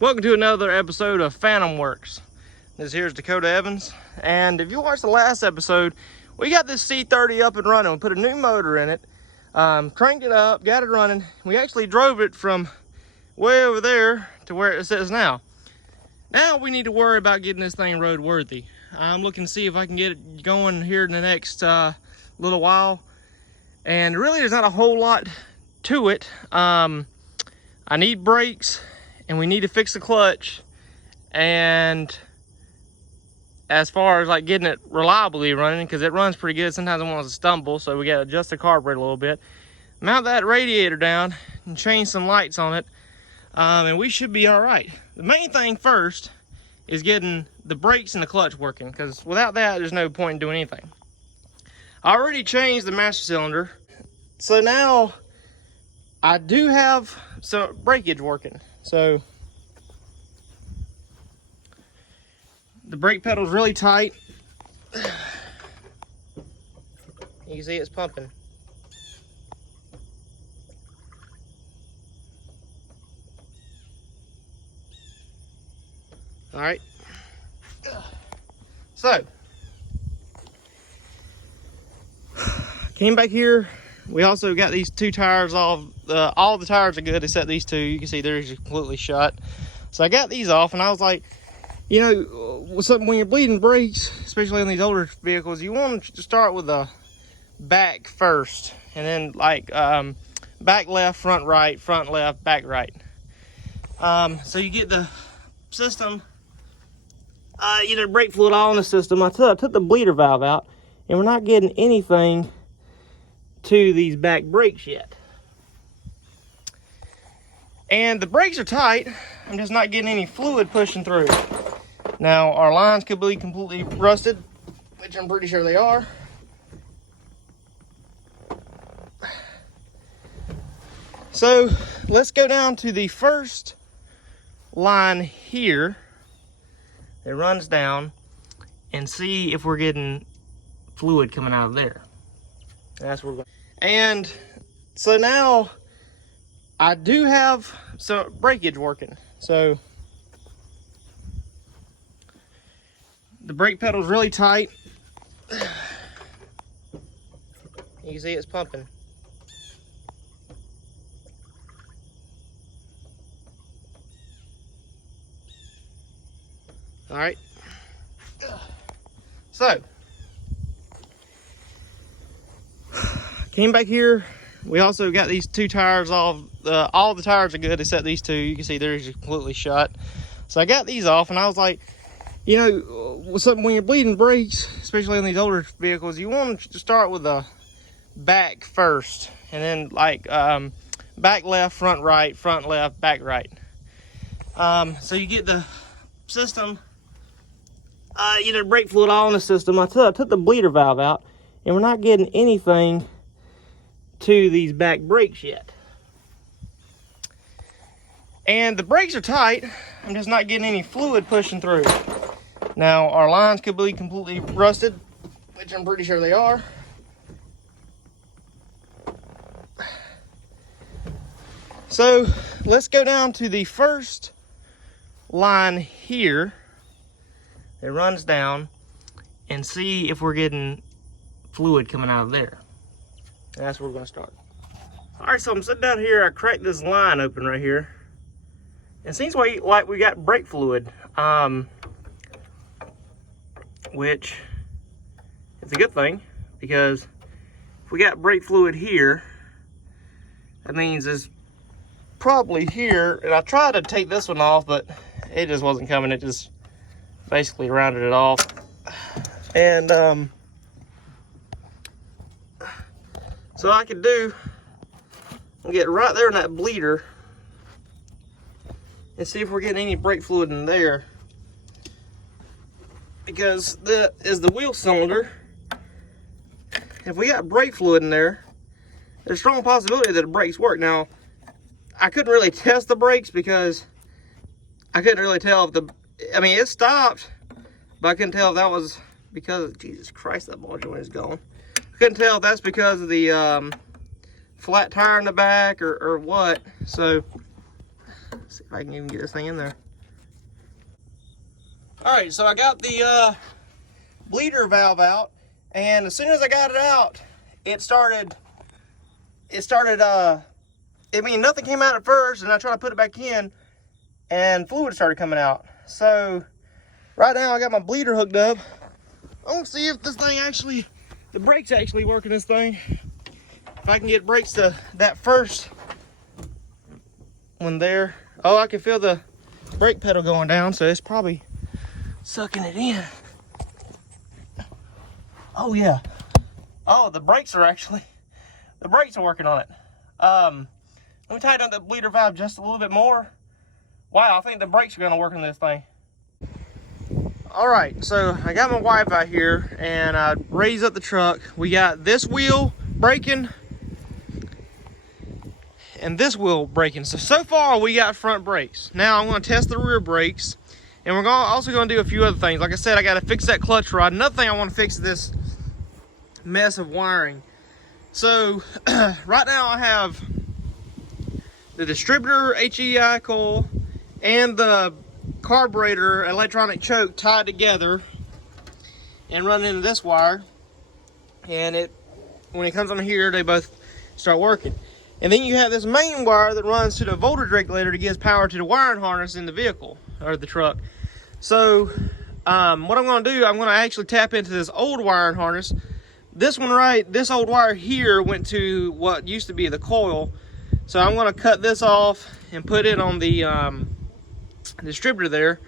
Welcome to another episode of Phantom Works. This here's Dakota Evans, and if you watched the last episode, we got this C30 up and running. We put a new motor in it, cranked it up, got it running. We actually drove it from way over there to where it sits now. Now we need to worry about getting this thing roadworthy. I'm looking to see if I can get it going here in the next little while. And really there's not a whole lot to it. I need brakes, and we need to fix the clutch. And as far as like getting it reliably running, because it runs pretty good, sometimes it wants to stumble, so we got to adjust the carburetor a little bit, mount that radiator down and change some lights on it, and we should be all right. The main thing first is getting the brakes and the clutch working, because without that there's no point in doing anything. I already changed the master cylinder, so now I do have some breakage working. So the brake pedal is really tight. You can see it's pumping. All right. So came back here. We also got these two tires off. All the tires are good except these two. You can see they're completely shut. So I got these off, and I was like, you know, when you're bleeding brakes, especially on these older vehicles, you want to start with the back first, and then like back left, front right, front left, back right. So you get the system, you know, brake fluid all in the system. I took the bleeder valve out, and we're not getting anything to these back brakes yet. And the brakes are tight. I'm just not getting any fluid pushing through. Now, our lines could be completely rusted, which I'm pretty sure they are. So, let's go down to the first line here. It runs down, and see if we're getting fluid coming out of there. That's where we're going. And so now I do have some breakage working. So the brake pedal is really tight. You can see it's pumping. All right. So came back here. We also got these two tires off. All the tires are good except these two. You can see they're completely shut. So I got these off, and I was like, you know, when you're bleeding brakes, especially on these older vehicles, you want to start with the back first, and then like back left, front right, front left, back right. So you get the system, you know, brake fluid all in the system. I took the bleeder valve out, and we're not getting anything to these back brakes yet. And the brakes are tight. I'm just not getting any fluid pushing through. Now, our lines could be completely rusted, which I'm pretty sure they are. So let's go down to the first line here. It runs down, and see if we're getting fluid coming out of there. That's where we're going to start. All right, so I'm sitting down here. I cracked this line open right here. It seems like we got brake fluid, which is a good thing, because if we got brake fluid here, that means it's probably here. And I tried to take this one off, but it just wasn't coming. It just basically rounded it off. And so I could do, I'll get right there in that bleeder and see if we're getting any brake fluid in there, because that is the wheel cylinder. If we got brake fluid in there, there's a strong possibility that the brakes work. Now, I couldn't really test the brakes because I couldn't really tell if I mean, it stopped, but I couldn't tell if that was because of, Jesus Christ, that ball joint is gone. I couldn't tell if that's because of the flat tire in the back or what. So let's see if I can even get this thing in there. All right, so I got the bleeder valve out, and as soon as I got it out, I mean, nothing came out at first, and I tried to put it back in, and fluid started coming out. So right now I got my bleeder hooked up. I want to see if this thing actually, the brakes actually work in this thing. If I can get brakes to that first one there. Oh, I can feel the brake pedal going down, so it's probably sucking it in. Oh yeah. Oh, the brakes are working on it. Let me tighten up the bleeder valve just a little bit more. Wow, I think the brakes are gonna work on this thing. All right, so I got my wipe out here and I raised up the truck. We got this wheel braking and this wheel braking. So far we got front brakes. Now I'm gonna test the rear brakes, and we're also gonna do a few other things. Like I said, I gotta fix that clutch rod. Another thing I wanna fix is this mess of wiring. So right now I have the distributor HEI coil and the carburetor electronic choke tied together and run into this wire, and when it comes on here they both start working. And then you have this main wire that runs to the voltage regulator to give power to the wiring harness in the vehicle or the truck. So what I'm going to do, I'm going to actually tap into this old wiring harness. This old wire here went to what used to be the coil. So I'm going to cut this off and put it on the distributor there.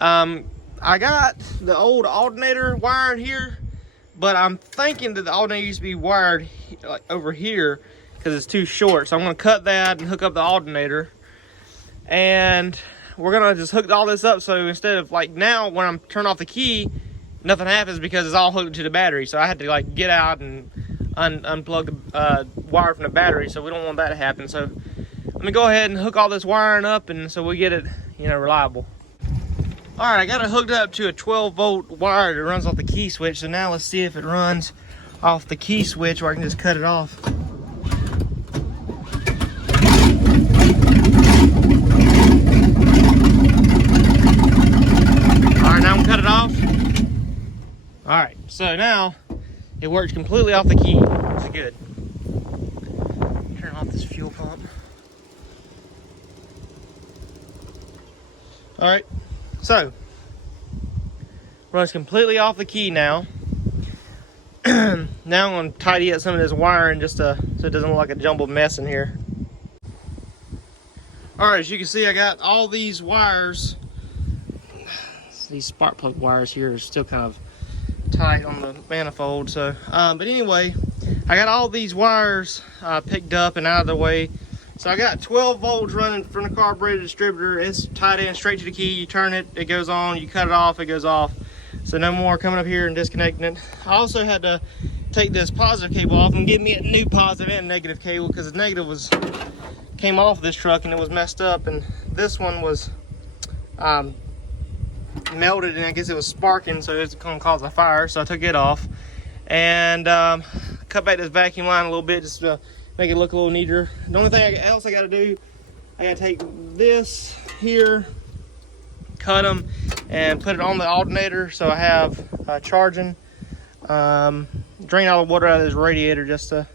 I got the old alternator wiring here, but I'm thinking that the alternator used to be wired like over here because it's too short. So I'm going to cut that and hook up the alternator. And we're going to just hook all this up, so instead of like now when I'm turning off the key, nothing happens because it's all hooked to the battery. So I had to like get out and unplug the wire from the battery, so we don't want that to happen. So let me go ahead and hook all this wiring up, and so we get it, reliable. All right, I got it hooked up to a 12-volt wire that runs off the key switch. So now let's see if it runs off the key switch, or I can just cut it off. All right, now I'm gonna cut it off. All right, so now it works completely off the key. It's good. Turn off this fuel pump. All right, so runs completely off the key now. Now I'm going to tidy up some of this wiring just so it doesn't look like a jumbled mess in here. All right, as you can see, I got all these wires. These spark plug wires here are still kind of tight on the manifold. So, but anyway, I got all these wires picked up and out of the way. So I got 12 volts running from the carburetor distributor. It's tied in straight to the key. You turn it, it goes on. You cut it off, it goes off. So no more coming up here and disconnecting it. I also had to take this positive cable off and give me a new positive and negative cable, because the negative came off this truck and it was messed up, and this one was melted, and I guess it was sparking, so it's gonna cause a fire. So I took it off and cut back this vacuum line a little bit just to make it look a little neater. The only thing else I got to do, I got to take this here, cut them, and put it on the alternator so I have charging. Drain all the water out of this radiator just to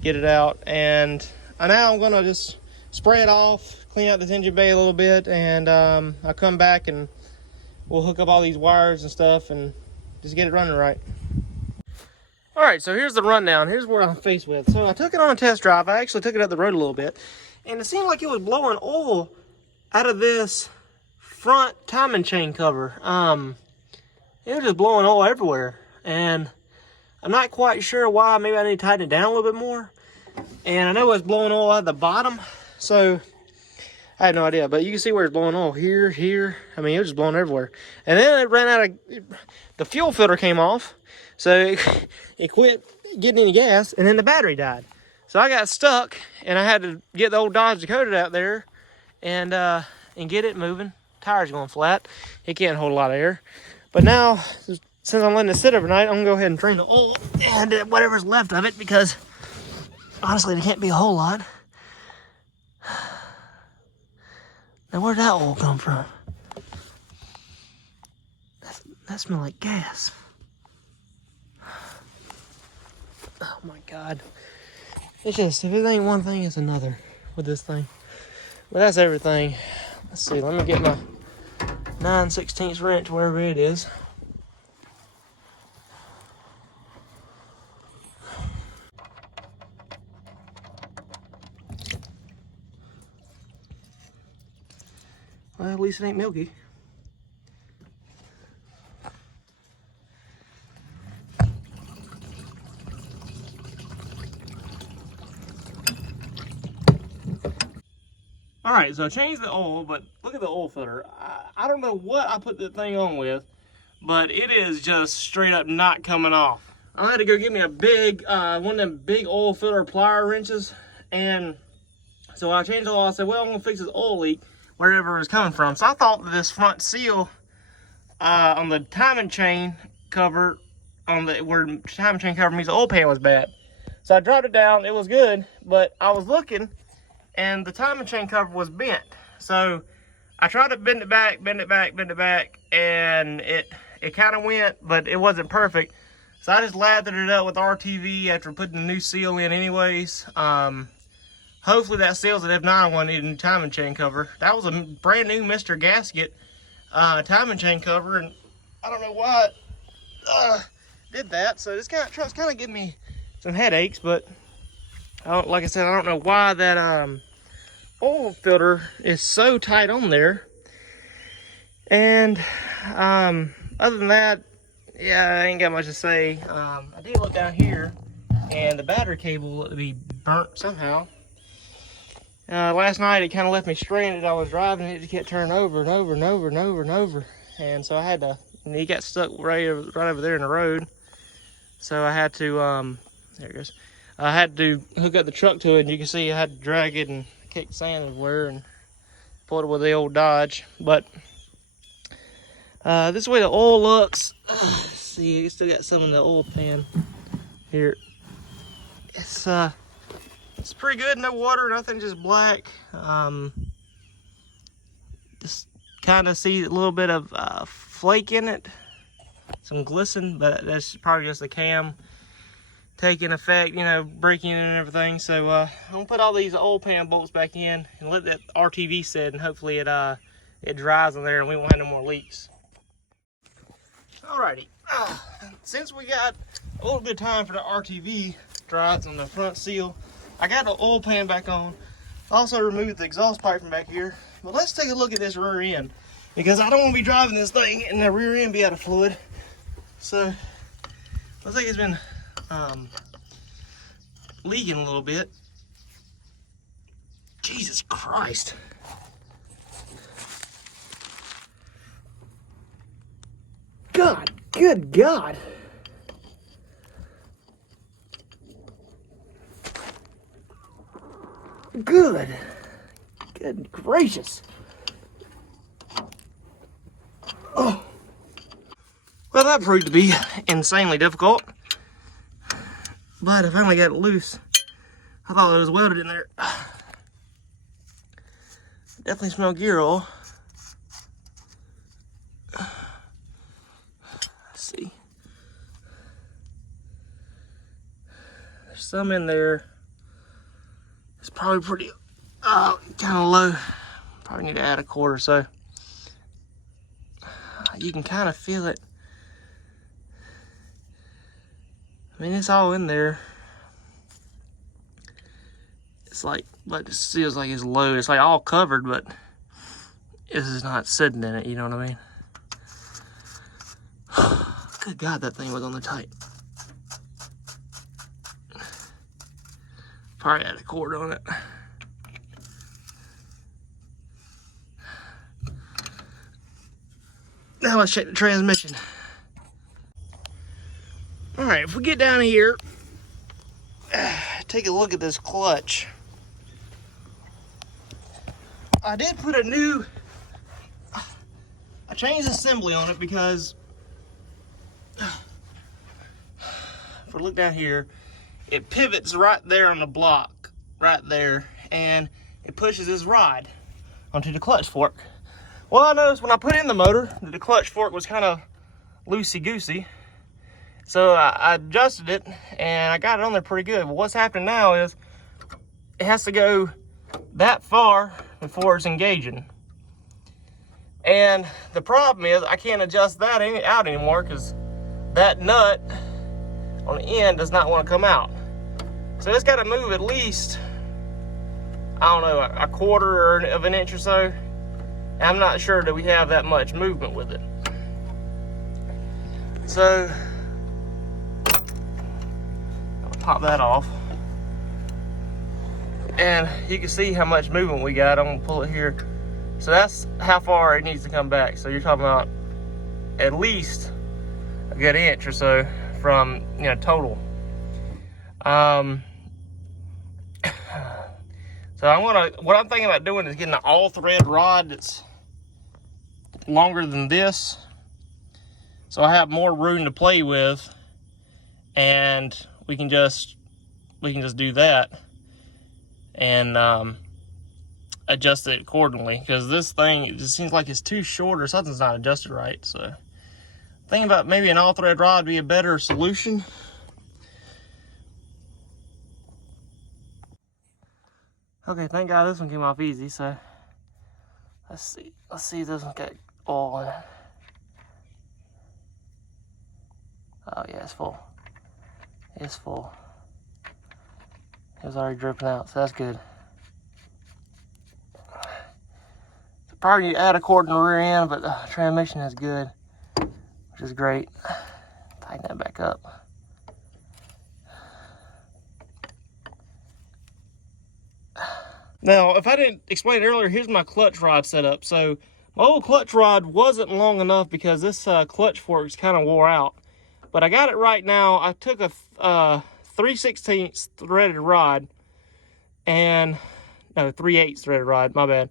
get it out. And now I'm gonna just spray it off, clean out this engine bay a little bit, and I'll come back and we'll hook up all these wires and stuff and just get it running right. All right, so here's the rundown. Here's what I'm faced with. So I took it on a test drive. I actually took it up the road a little bit, and it seemed like it was blowing oil out of this front timing chain cover. It was just blowing oil everywhere, and I'm not quite sure why. Maybe I need to tighten it down a little bit more. And I know it was blowing oil out of the bottom, so I had no idea. But you can see where it's blowing oil here, here. I mean, it was just blowing everywhere. And then it ran out of, the fuel filter came off, so it quit getting any gas, and then the battery died. So I got stuck, and I had to get the old Dodge Dakota out there and get it moving. Tire's going flat. It can't hold a lot of air. But now, since I'm letting it sit overnight, I'm gonna go ahead and drain the oil and whatever's left of it, because honestly, there can't be a whole lot. Now, where'd that oil come from? That smells like gas. Oh my God. It's just, if it ain't one thing, it's another with this thing. But that's everything. Let's see, let me get my 9/16 wrench, wherever it is. Well, at least it ain't milky. All right, so I changed the oil, but look at the oil filter. I don't know what I put the thing on with, but it is just straight up not coming off. I had to go get me a big, one of them big oil filter plier wrenches, and so I changed the oil. I said, well, I'm gonna fix this oil leak wherever it's coming from. So I thought that this front seal on the timing chain cover, on the where timing chain cover means the oil pan was bad. So I dropped it down. It was good, but I was looking, and the timing chain cover was bent. So I tried to bend it back, and it kind of went, but it wasn't perfect. So I just lathered it up with RTV after putting the new seal in anyways. Hopefully that seals it. If not, I want to need a new timing chain cover. That was a brand new Mr. Gasket timing chain cover, and I don't know why it did that. So it's kind of giving me some headaches, but like I said, I don't know why that oil filter is so tight on there. And other than that, yeah, I ain't got much to say. I did look down here, and the battery cable looked to be burnt somehow. Last night it kind of left me stranded. I was driving, it just kept turning over and over and over and over and over, and so I had to. And he got stuck right over there in the road. So I had to there it goes. I had to hook up the truck to it, and you can see I had to drag it and kick sand everywhere and pull it with the old Dodge. But this is the way the oil looks. See, you still got some in the oil pan here. It's pretty good. No water, nothing, just black. Just kind of see a little bit of flake in it, some glisten, but that's probably just the cam taking effect, you know, breaking in and everything. So I'm gonna put all these oil pan bolts back in and let that RTV set, and hopefully it dries in there and we won't have no more leaks. Alrighty, since we got a little bit of time for the RTV dries on the front seal, I got the oil pan back on. Also removed the exhaust pipe from back here. But let's take a look at this rear end, because I don't want to be driving this thing and the rear end be out of fluid. So looks like it's been leaking a little bit. Jesus Christ. God, good God. Good gracious. Oh. Well, that proved to be insanely difficult. But I finally got it loose. I thought it was welded in there. Definitely smell gear oil. Let's see. There's some in there. It's probably pretty, kind of low. Probably need to add a quart or so. You can kind of feel it. I mean, it's all in there. It's like it feels like it's low. It's like all covered, but this is not sitting in it, you know what I mean? Good God, that thing was on the tight. Probably had a cord on it. Now let's check the transmission. All right, if we get down here, take a look at this clutch. I did put I changed the assembly on it because, if we look down here, it pivots right there on the block, right there, and it pushes this rod onto the clutch fork. Well, I noticed when I put in the motor that the clutch fork was kind of loosey-goosey. So I adjusted it, and I got it on there pretty good. But what's happening now is it has to go that far before it's engaging. And the problem is I can't adjust that out anymore because that nut on the end does not want to come out. So it's got to move at least, I don't know, a quarter of an inch or so. I'm not sure that we have that much movement with it. So I'll pop that off. And you can see how much movement we got. I'm gonna pull it here. So that's how far it needs to come back. So you're talking about at least a good inch or so from, you know, total. So what I'm thinking about doing is getting an all thread rod that's longer than this, so I have more room to play with, and we can just do that and adjust it accordingly, because this thing, it just seems like it's too short or something's not adjusted right. So thinking about maybe an all thread rod would be a better solution. Okay, thank God this one came off easy. So let's see if this one got oil in it. Oh yeah, it's full. It's full. It was already dripping out, so that's good. So probably need to add a cord in the rear end, but the transmission is good, which is great. Tighten that back up. Now, if I didn't explain it earlier, here's my clutch rod setup. So my old clutch rod wasn't long enough because this clutch fork's kind of wore out. But I got it right now. I took a 3/16 threaded rod, and no, 3/8 threaded rod, my bad.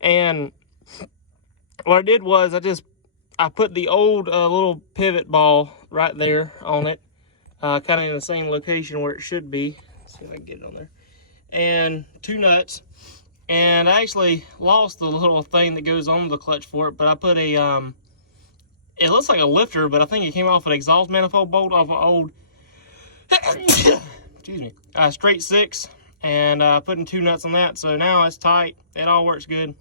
And what I did was I put the old little pivot ball right there on it, kind of in the same location where it should be. Let's see if I can get it on there. And 2 nuts, and I actually lost the little thing that goes on the clutch fork, but I put a it looks like a lifter, but I think it came off an exhaust manifold bolt off an old excuse me, straight 6, and putting 2 nuts on that, so now it's tight. It all works good.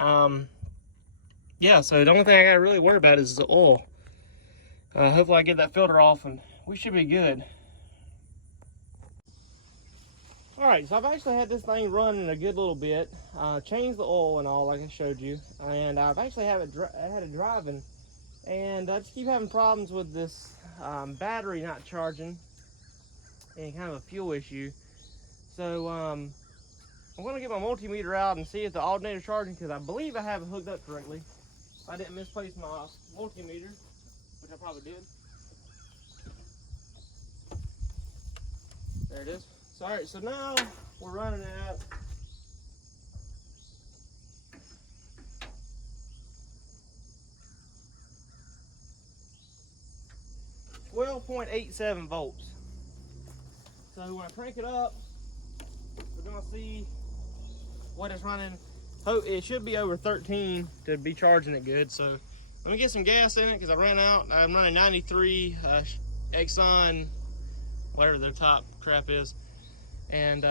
Yeah, so the only thing I gotta really worry about is the oil. Hopefully I get that filter off and we should be good. Alright, so I've actually had this thing running a good little bit, changed the oil and all like I showed you, and I've actually had it driving, and I just keep having problems with this battery not charging and kind of a fuel issue. So I'm going to get my multimeter out and see if the alternator's charging, because I believe I have it hooked up correctly. I didn't misplace my multimeter, which I probably did. There it is. So, alright, so now we're running at 12.87 volts. So when I crank it up, we're gonna see what it's running. Oh, it should be over 13 to be charging it good. So let me get some gas in it because I ran out. I'm running 93 Exxon, whatever their top crap is. And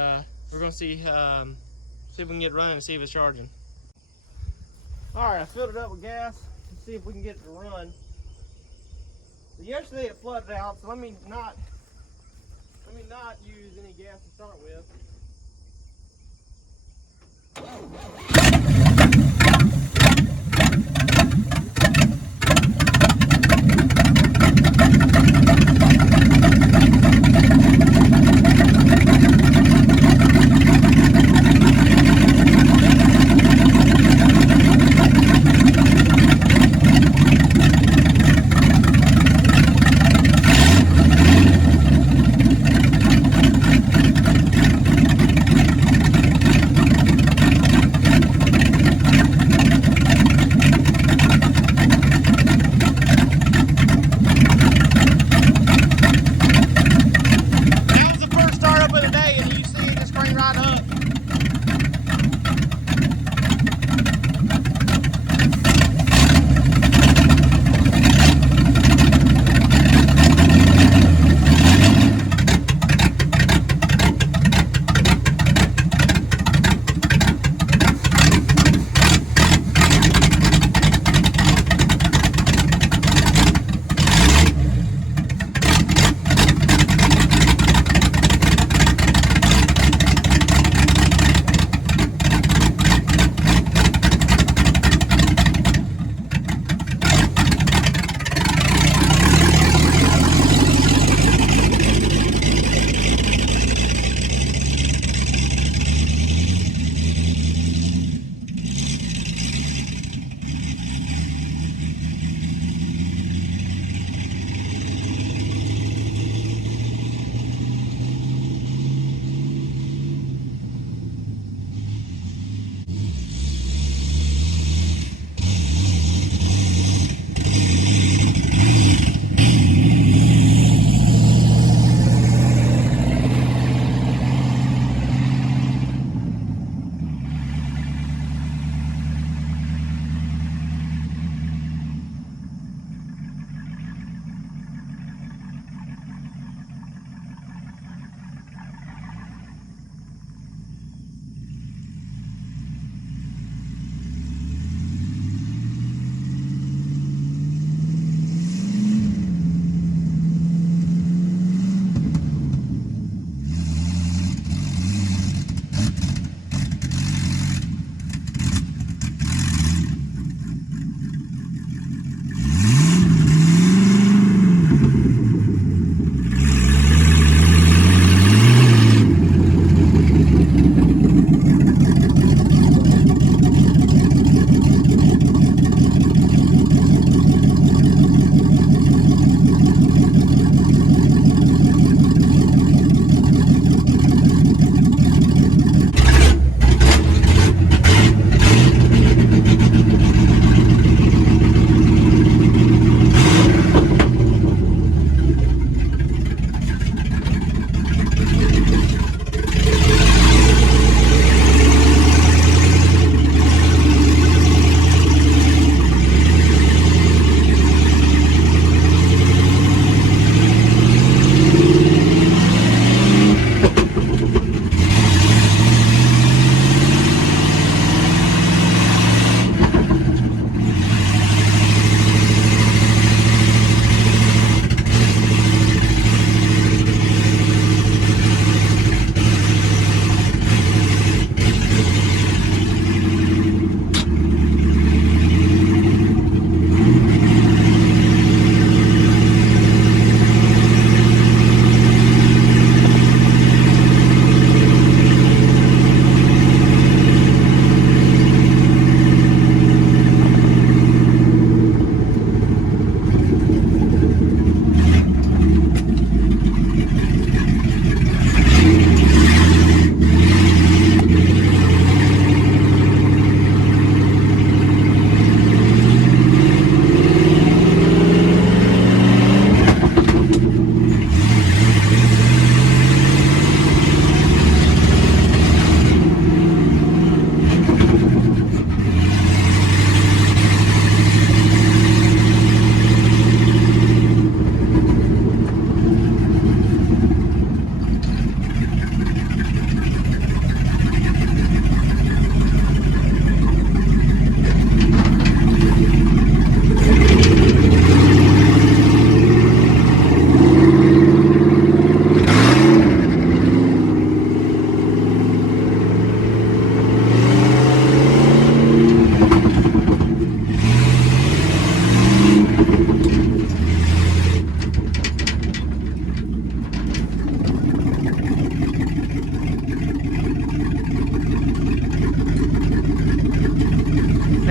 we're gonna see if we can get it running and see if it's charging. All right, I filled it up with gas. Let's see if we can get it to run. So yesterday it flooded out, so let me not use any gas to start with.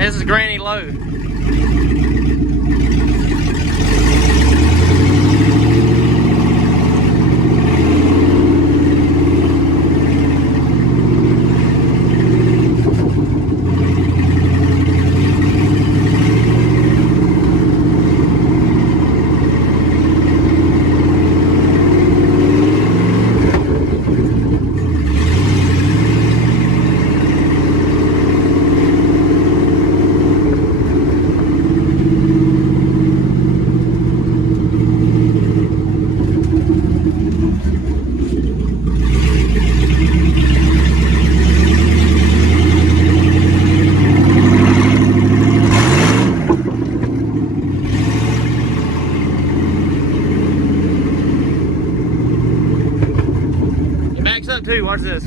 This is Granny Low. Up too, watch this.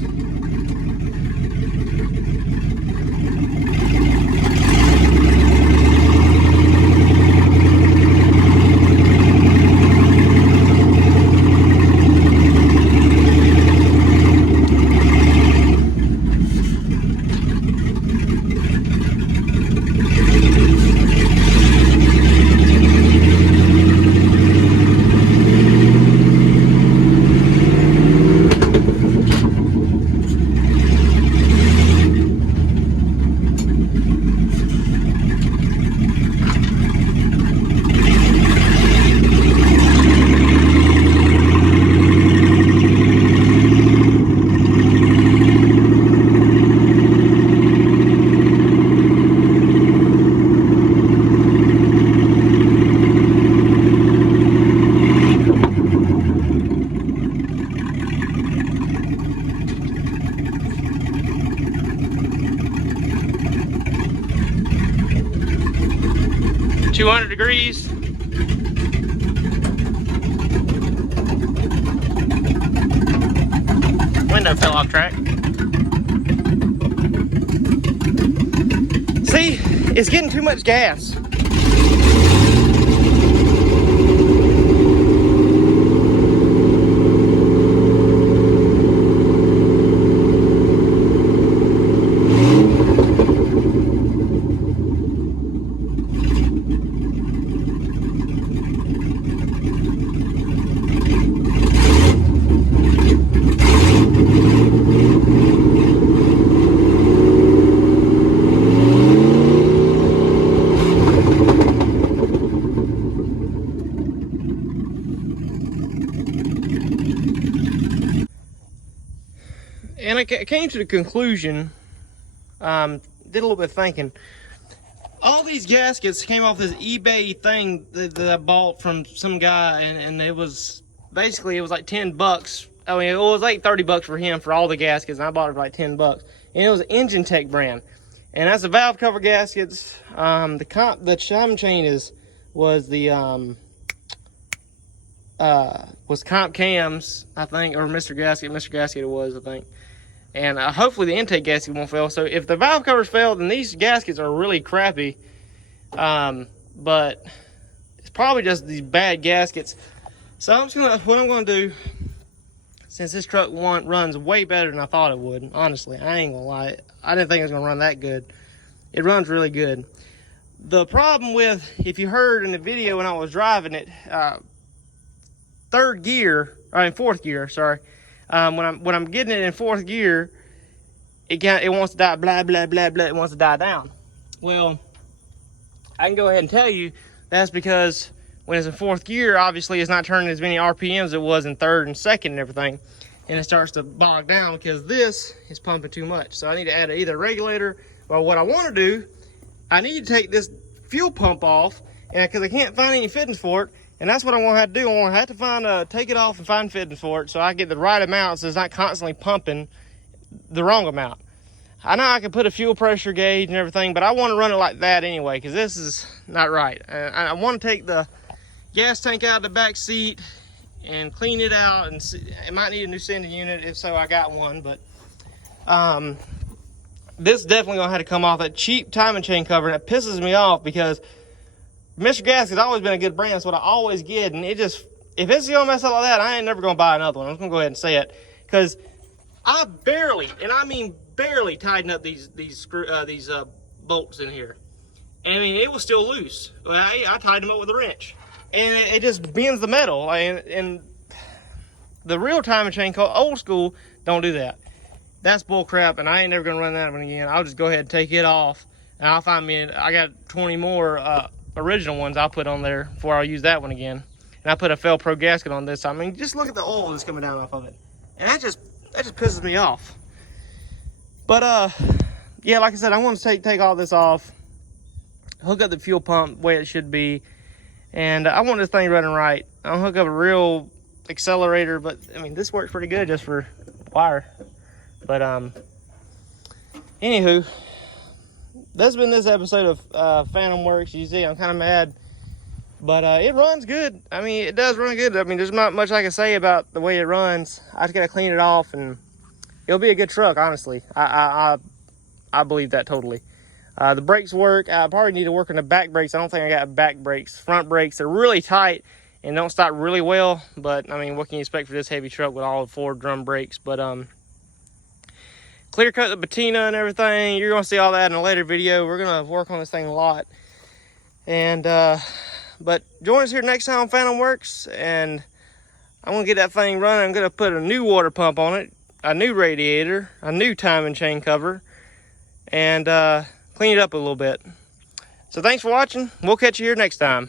degrees. Window fell off track. See, it's getting too much gas. And I came to the conclusion, did a little bit of thinking. All these gaskets came off this eBay thing that I bought from some guy, and it was basically, it was like 10 bucks. I mean, it was like 30 bucks for him for all the gaskets, and I bought it for like 10 bucks. And it was an Engine Tech brand. And that's the valve cover gaskets. The chime chain was Comp Cams, I think, or Mr. Gasket it was, I think. And hopefully the intake gasket won't fail. So if the valve covers fail, then these gaskets are really crappy. But it's probably just these bad gaskets. So what I'm gonna do, since this truck runs way better than I thought it would, honestly, I ain't gonna lie, I didn't think it was gonna run that good. It runs really good. The problem with, if you heard in the video when I was driving it, fourth gear, sorry. When I'm getting it in fourth gear, it wants to die, blah, blah, blah, blah, it wants to die down. Well, I can go ahead and tell you that's because when it's in fourth gear, obviously it's not turning as many RPMs as it was in third and second and everything. And it starts to bog down because this is pumping too much. So I need to add either a regulator, or what I want to do, I need to take this fuel pump off, and because I can't find any fittings for it. And that's what I want to have to do. I want to have to take it off and find fittings for it so I get the right amount so it's not constantly pumping the wrong amount. I know I can put a fuel pressure gauge and everything, but I want to run it like that anyway because this is not right. I want to take the gas tank out of the back seat and clean it out. And see, it might need a new sending unit. If so, I got one. But this definitely going to have to come off. That cheap timing chain cover, and it pisses me off because Mr. Gasket's always been a good brand. That's what I always get. And it just, if it's going to mess up like that, I ain't never going to buy another one. I'm just going to go ahead and say it. Because I barely, and I mean barely, tighten up these bolts in here. And I mean, it was still loose. Well, I tied them up with a wrench. And it just bends the metal. And the real timing chain, old school, don't do that. That's bull crap, and I ain't never gonna run that one again. I'll just go ahead and take it off, and I'll find me, I got 20 more original ones I'll put on there before I'll use that one again. And I put a Fel Pro gasket on this. I mean, just look at the oil that's coming down off of it. And that just pisses me off. But yeah, like I said, I want to take all this off, hook up the fuel pump the way it should be, and I want this thing running right. I'll hook up a real accelerator, but I mean, this works pretty good just for wire. But anywho, that's been this episode of Phantom Works. You see, I'm kind of mad, but it runs good. I mean, it does run good. I mean, there's not much I can say about the way it runs. I just gotta clean it off, and it'll be a good truck. Honestly, I believe that totally. The brakes work. I probably need to work on the back brakes. I don't think I got back brakes. Front brakes are really tight and don't stop really well. But I mean, what can you expect for this heavy truck with all 4 drum brakes? But clear cut the patina and everything. You're gonna see all that in a later video. We're gonna work on this thing a lot. And but join us here next time on Phantom Works, and I'm gonna get that thing running. I'm gonna put a new water pump on it, a new radiator, a new timing chain cover, and clean it up a little bit. So thanks for watching. We'll catch you here next time.